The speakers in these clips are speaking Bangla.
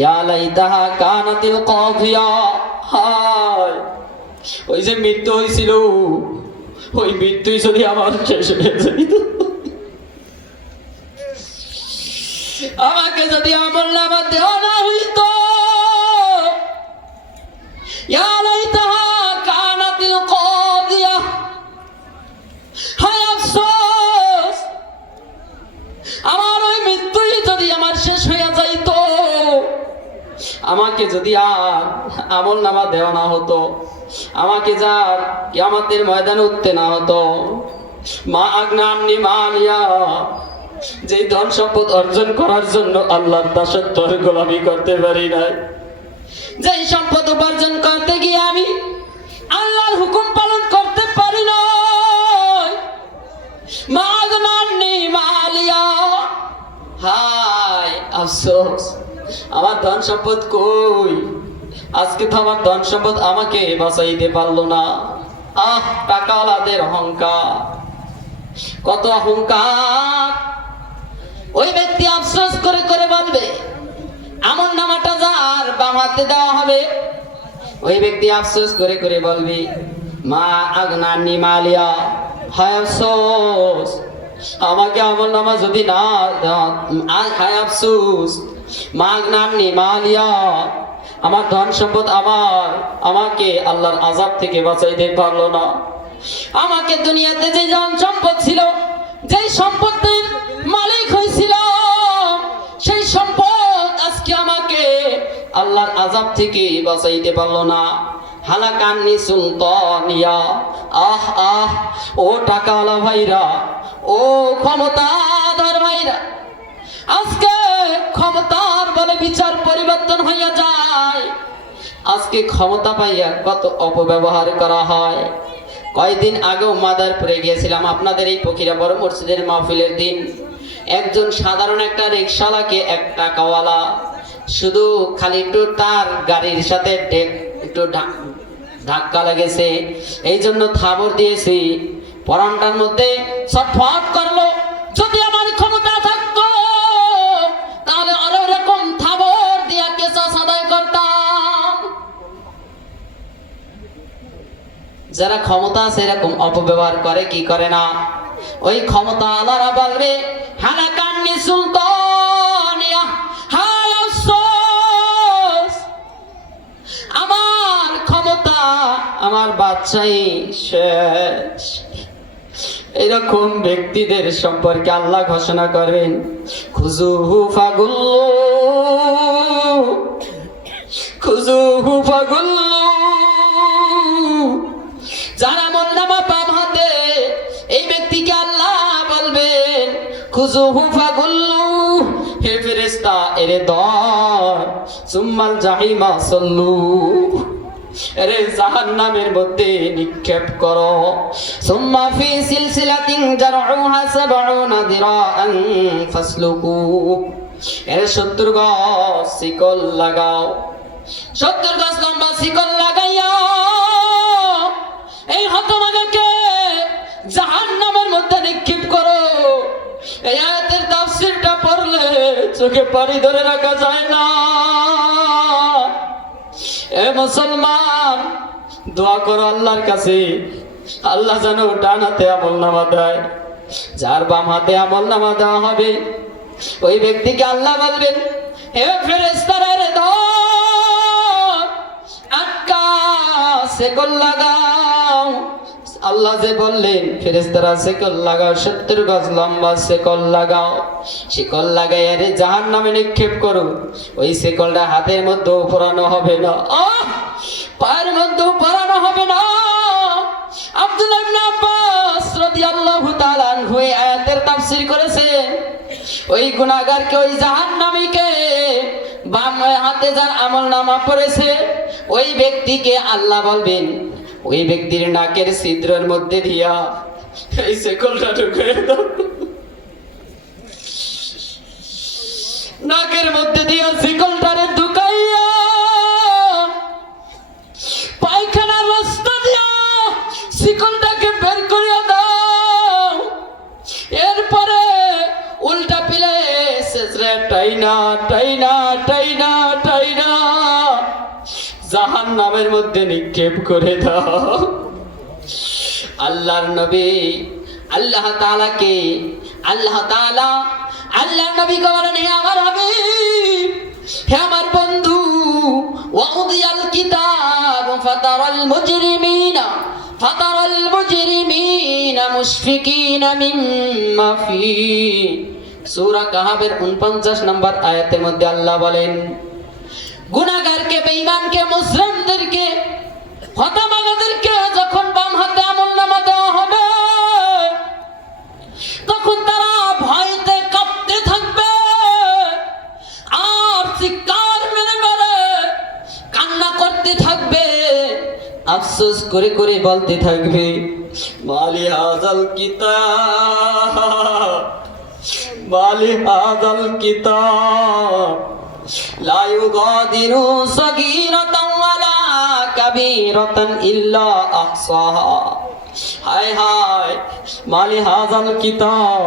ইয়া লাইতাহা কানাতিল কাযিয়া, হায় ওই যে মৃত্যু হয়েছিল, ওই মৃত্যুই যদি আমার শেষ হয়ে যেত, আমাকে যদি আমলনামা দেওয়া না হইতো। ইয়া লাইতাহা কানাতিল কাযিয়া, হায় আফসোস আমার ওই মৃত্যুই যদি আমার শেষ হয়ে যাইতো, আমাকে যদি আর আমলনামা দেওয়া না হতো, আমাকে যা কিয়ামতের ময়দানে উঠতে না হতো। মা আগনা আন্নি মালিয়া, যে ধন সম্পদ অর্জন করার জন্য আল্লাহর দাসত্বের গোলামি করতে পারি নাই, যে সম্পদ উপার্জন করতে গিয়ে আমি আল্লাহর হুকুম পালন করতে পারি না, মা আগনা আন্নি মালিয়া, হায় আফসোস আমার ধন সম্পদ কই। আজকে তো আমার ধন সম্পদ আমাকে বাঁচাইতে পারলো না। আহ, টাকাওয়ালাদের অহংকার, কত অহংকার। ওই ব্যক্তি আফসোস করে করে বলবে, আমলনামাটা যার বাম হাতে দেওয়া হবে, ওই ব্যক্তি আফসোস করে করে বলবে মা আগনা আন্নি মালিয়া, হায় আফসোস আমাকে আমলনামা যদি না দেওয়া, হায় আফসোস মা আগনা আন্নি মালিয়া, আমার ধন সম্পদ আমাকে আল্লাহর আযাব থেকে বাঁচাইতে পারলো না। আমাকে দুনিয়াতে যে ধন সম্পদ ছিল, যে সম্পদের মালিক হয়েছিল, সেই সম্পদ আজকে আমাকে আল্লাহর আযাব থেকে বাঁচাইতে পারলো না। হালাকান্নি সুলতানিয়া, আহ আহ ও টাকাওয়ালা ভাইরা, ও ক্ষমতাধর ভাইরা, আজকে ক্ষমতার বলে বিচার পরিবর্তন হইয়া যায়। আজকে ক্ষমতা পাইয়া কত অপব্যবহার করা হয়। কয়েকদিন আগেও মাদারপুরে গিয়েছিলাম, আপনাদের এই ফকিরা বড় মসজিদের মাহফিলের দিন। একজন সাধারণ একটা রিকশাওয়ালাকে এক টাকাওয়ালা শুধু খালি একটু তার গাড়ির সাথে একটু ধাক্কা লেগেছে, এই জন্য থাবর দিয়েছি। পরানটার মধ্যে ছটফট করলো, যদি আমার ক্ষমতা থাকতো তাহলে আরো এরকম থাবর দিয়া কেসাস আদায় করতাম। যারা ক্ষমতা আছে এরকম অপব্যবহার করে কি করে না? ওই ক্ষমতা আল্লাহরা বলবে হালাকান্নি সুলতানিয়া, হায় আফসোস আমার ক্ষমতা আমার বাদশাহী শেষ। এরকম ব্যক্তিদের সম্পর্কে আল্লাহ ঘোষণা করবেন খুজুহু ফাগুল্লু, খুজুহু ফাগুল্লু। যারা আমলনামা বাম হাতে, এই ব্যক্তিকে আল্লাহ বলবেন খুজুহু ফাগুল্লু, হে ফেরেশতা এরে ধর, সুম্মাল জাহিমা সাল্লু, এরে জাহান্নামের মধ্যে নিক্ষেপ করো। সুম্মা ফি সিলসিলাতিন জারউহা ৭০ যিরাআন ফাসলুকু, এরে ৭০ গজ শিকল লাগাও, ৭০ গজ লম্বা শিকল লাগাইয়া এই হতভাগাকে জাহান্নামের মধ্যে নিক্ষেপ করো। এই আয়াতের তাফসীরটা পড়লে চোখে পানি ধরে রাখা যায় না। এ মুসলমান, দোয়া করো আল্লাহর কাছে, আল্লাহ যেন ডান হাতে আমলনামা দেয়। যার বাম হাতে আমলনামা দেওয়া হবে ওই ব্যক্তিকে আল্লাহ বলবেন হে ফেরেশতারা রে ধর, আটকা শিকল লাগাও। আল্লাহ যে বললেন ফেরেশতারা শিকল লাগাও, ৭০ গজ লম্বা শিকল লাগাও, শিকল লাগাই আরে জাহান্নামে নিক্ষেপ করো। ওই শিকলটা হাতের মধ্যে পরানো হবে না, পায়ের মধ্যে পরানো হবে না। আব্দুল্লাহ ইবনে আব্বাস রাদিয়াল্লাহু তাআলা আনহু এই আয়াতের তাফসীর করেছেন, ওই গুনাহগারকে, ওই জাহান্নামীকে বাম হাতে যার আমলনামা পড়েছে ওই ব্যক্তিকে আল্লাহ বলবেন ওই ব্যক্তির নাকের ছিদ্রের মধ্যে দিয়া এই শিকলটা ঢুকিয়ে দাও, নাকের মধ্যে দিয়া শিকলটারে ঢুকাইয়া পায়খানার রাস্তা দিয়া শিকলটাকে বের করে দাও। এরপরে উল্টা পিলে টাইনা টাইনা টাইনা জাহান্নামের মধ্যে নিক্ষেপ করে দাও। আল্লাহর নবী আল্লাহ তাআলাকে আল্লাহর নবীকে বলেন, হে আমার হাবিব, হে আমার বন্ধু, ওয়াউদিয়াল কিতাব ফাতারাল মুজরিমিনা মুশফিকিনা মিম্মা ফি। সূরা কাহাবের 49 নম্বর আয়াতের মধ্যে আল্লাহ বলেন, গুনাহগারকে, বেঈমানকে, মুসলিমদেরকে, হতভাগাদেরকে যখন বাম হাতে আমলনামা দেওয়া হবে তখন তারা ভয়তে কাঁপতে থাকবে আর চিৎকার মেরে মেরে কান্না করতে থাকবে, আফসোস করে করে বলতে থাকবে, মালি হাযাল কিতাব লা ইউগাদিরু সাগীরাতান ওয়ালা কাবীরাতান ইল্লা আহসাহা। হায় হায়, মালি হাযাল কিতাব,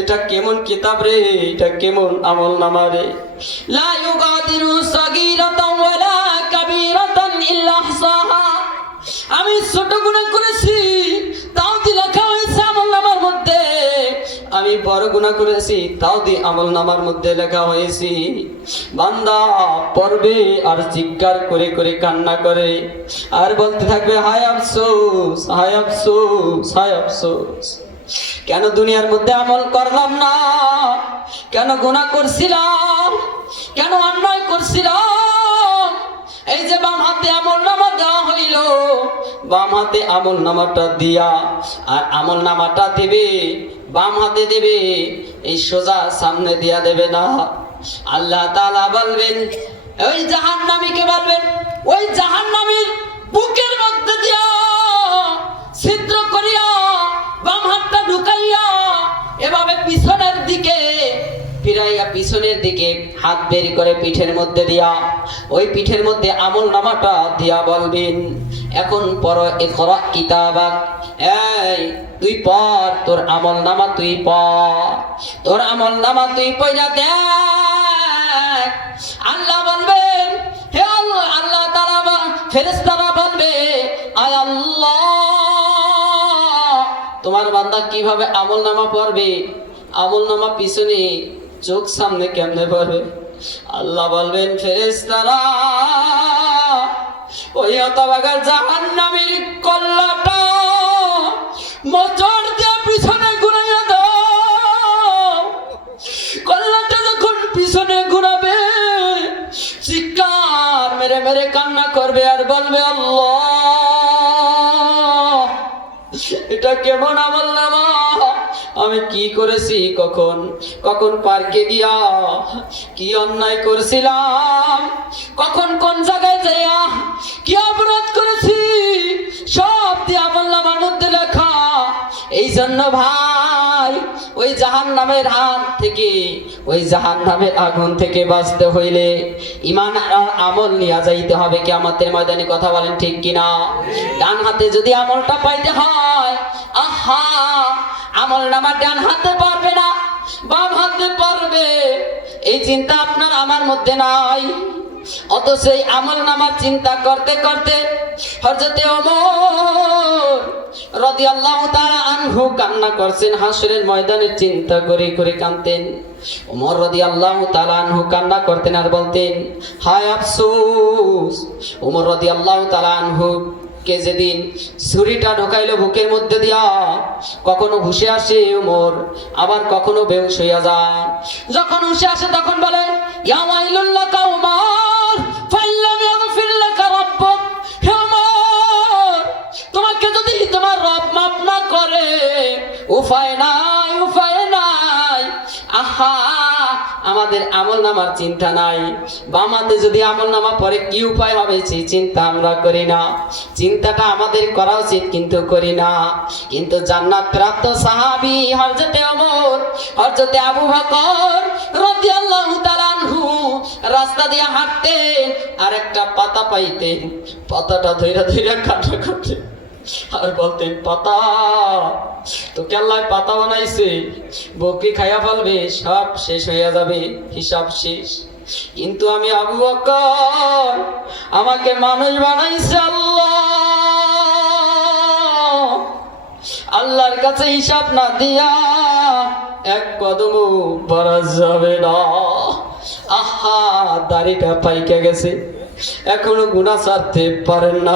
এটা কেমন কিতাব রে, এটা কেমন আমলনামা রে। লা ইউগাদিরু সাগীরাতান ওয়ালা কাবীরাতান ইল্লা আহসাহা। আমি ছোট গুনাহ করেছি তাও দি লেখা হয়েছে আমলনামার মধ্যে, আমি বড় গুনাহ করেছি তাও দি আমলনামার মধ্যে লেখা হয়েছে। বান্দা পড়বে আর চিৎকার করে করে কান্না করে আর বলতে থাকবে, হায় আফসোস, হায় আফসোস, হায় আফসোস, কেন দুনিয়ার মধ্যে আমল করলাম না, কেন গুনাহ করছিলাম, কেন অন্যায় করছিলাম। এই যে বাম হাতে আমলনামা দেওয়া হইল, বাম হাতে আমলনামাটা দিয়া, আর আমলনামাটা দেবে বাম হাতে দেবে, এই সোজা সামনে দিয়া দেবে না। আল্লাহ তাআলা বলবেন, ওই জাহান্নামীকে বলবেন, ওই জাহান্নামীর বুকের মধ্যে দিয়া ছিদ্র করিয়া বাম হাতটা ঢুকাইয়া এভাবে পিছনের দিকে ফিরাইয়া, পিছনের দিকে হাত বের করে পিঠের মধ্যে দিয়া, ওই পিঠের মধ্যে আমলনামাটা দিয়া বলবেন, এখন পড়ো ইকরা কিতাবাক, এই তুই পড়, তোর আমলনামা তুই পড়, তোর আমলনামা তুই পড়া দেখ। আল্লাহ বলবেন, হে আল্লাহ, আল্লাহ তাআলা, ফেরেশতারা বলবে, আয় আল্লাহ, তোমার বান্দা কিভাবে আমলনামা পড়বে, আমলনামা পিছনে চোখ সামনে কেমনে পড়বে। আল্লাহ বলবেন, ফেরেশতারা, ওই হতভাগা জাহান্নামীর কল্লাটা মোচড় দিয়ে পিছনে ঘুরাইয়া দাও। কল্লাটা যখন পিছনে ঘুরাবে চিৎকার মেরে মেরে কান্না করবে আর বলবে, আল্লাহ, এটা কেমন আমলনামা, আমি কি করেছি, কখন কখন পার্কে গিয়া কি অন্যায় করেছিলাম, কখন কোন জায়গায় যাইয়া কি অপরাধ করেছি, সব দিয়ে আমলনামার মধ্যে লেখা। এই জন্য ভাই, ওই জাহান্নামের হাত থেকে, ওই জাহান্নামের আগুন থেকে বাঁচতে হইলে ঈমান আর আমল নিয়ে যাইতে হবে কিয়ামতের ময়দানে। কথা বলেন ঠিক কিনা? ডান হাতে যদি আমলটা পাইতে হয়, আহা, আমলনামা ডান হাতে পারবে না, বাম হাতে পারবে, এই চিন্তা আপনার আমার মধ্যে নাই। অথচ এই আমলনামার চিন্তা করতে করতে হযরতে ওমর রাদিয়াল্লাহু তাআলা আনহু কান্না করছেন, হাসরের ময়দানের চিন্তা করে করে কাঁদতেন। ওমর রাদিয়াল্লাহু তাআলা আনহু কান্না করতেন আর বলতেন, হায় আফসোস। ওমর রাদিয়াল্লাহু তাআলা আনহু কে যেদিন ছুরিটা ঢোকাইলো বুকের মধ্যে দিয়া, কখনো হুঁশে আসে ওমর, আবার কখনো বেহুশ হইয়া যায়। যখন হুঁশে আসে তখন বলে, ইয়া ওয়াইলুল লাকা ওমর, ফাইল্লাম ইয়াগফির লাকা রাব্বুক। হে ওমর, তোমাকে যদি তোমার রব মাফ না করে, উপায় নাই, উপায় নাই। আহা, আমাদের আমলনামার চিন্তা নাই। বাম হাতে যদি আমলনামা পড়ে কি উপায় হবে সেই চিন্তা আমরা করি না। চিন্তাটা আমাদের করা উচিত কিন্তু করি না। কিন্তু জান্নাত প্রাপ্ত সাহাবী হযরতে ওমর, হযরতে আবু বকর রাদিয়াল্লাহু তাআলা আনহু রাস্তা দিয়ে হাঁটতেন আর একটা পাতা পাইতেন, পাতাটা ধইরা ধইরা কাটা করতেন আর বলতেন, পাতা তোকে আল্লাহ পাতা বানাইছে, বকরি খাইয়া ফেলবে, সব শেষ হইয়া যাবে, হিসাব শেষ। কিন্তু আমি আবু বকর, আমাকে মানুষ বানাইছে আল্লাহ। আল্লাহর কাছে হিসাব না দিয়া এক কদম পড়া যাবে না। আহা, দাড়িটা পাইকে গেছে, এখনো গুনাহ ছাড়তে পারেন না।